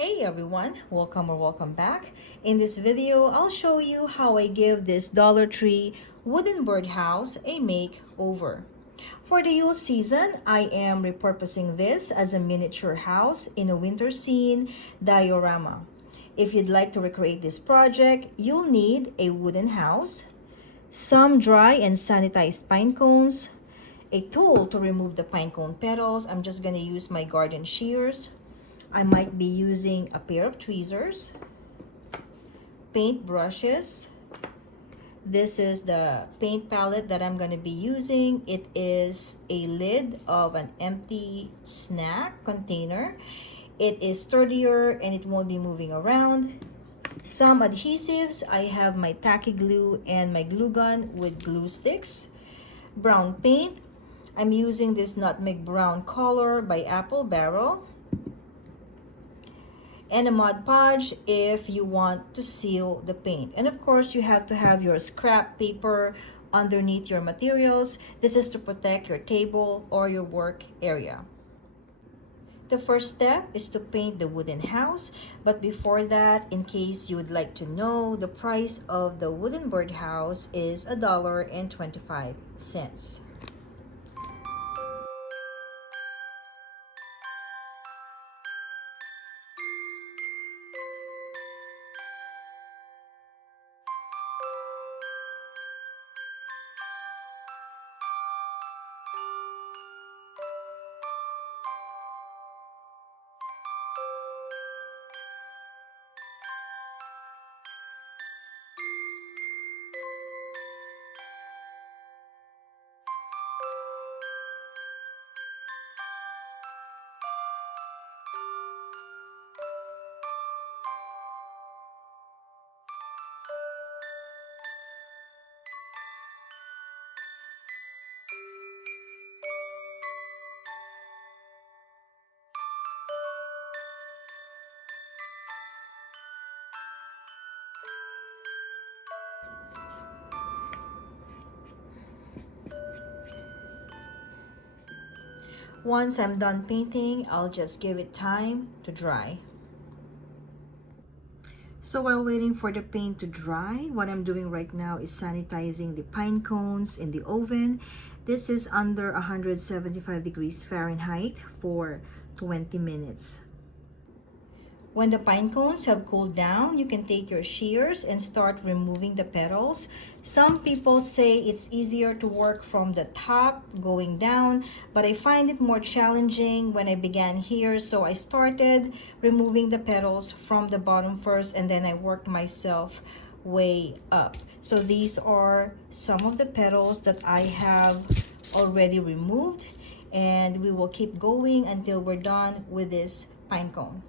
Hey everyone, welcome or welcome back. In this video, I'll show you how I give this Dollar Tree wooden birdhouse a makeover. For the Yule season, I am repurposing this as a miniature house in a winter scene diorama. If you'd like to recreate this project, you'll need a wooden house, some dry and sanitized pine cones, a tool to remove the pine cone petals. I'm just going to use my garden shears. I might be using a pair of tweezers, paint brushes. This is the paint palette that I'm going to be using. It is a lid of an empty snack container. It is sturdier and it won't be moving around. Some adhesives. I have my tacky glue and my glue gun with glue sticks. Brown paint. I'm using this nutmeg brown color by Apple Barrel. And a Mod Podge if you want to seal the paint. And of course, you have to have your scrap paper underneath your materials. This is to protect your table or your work area. The first step is to paint the wooden house. But before that, in case you would like to know, the price of the wooden birdhouse is $1.25. Once I'm done painting, I'll just give it time to dry. So while waiting for the paint to dry, what I'm doing right now is sanitizing the pine cones in the oven. This is under 175 degrees Fahrenheit for 20 minutes. When the pine cones have cooled down, you can take your shears and start removing the petals. Some people say it's easier to work from the top going down, but I find it more challenging when I began here. So I started removing the petals from the bottom first, and then I worked myself way up. So these are some of the petals that I have already removed, and we will keep going until we're done with this pine cone.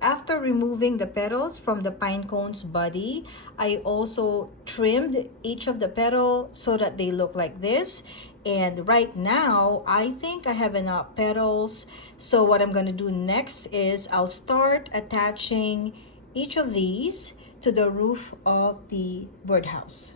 After removing the petals from the pine cone's body, I also trimmed each of the petals so that they look like this. And right now, I think I have enough petals. So what I'm going to do next is I'll start attaching each of these to the roof of the birdhouse.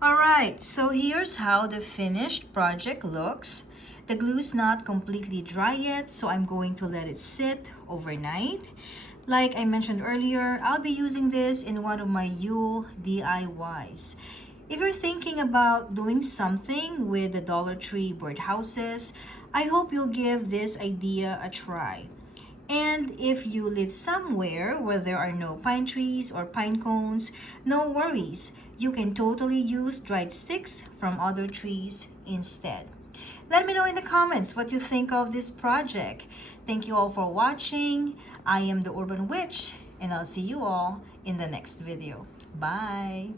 Alright, so here's how the finished project looks. The glue's not completely dry yet, so I'm going to let it sit overnight. Like I mentioned earlier, I'll be using this in one of my Yule DIYs. If you're thinking about doing something with the Dollar Tree birdhouses, I hope you'll give this idea a try. And if you live somewhere where there are no pine trees or pine cones, no worries. You can totally use dried sticks from other trees instead. Let me know in the comments what you think of this project. Thank you all for watching. I am the Urban Witch, and I'll see you all in the next video. Bye!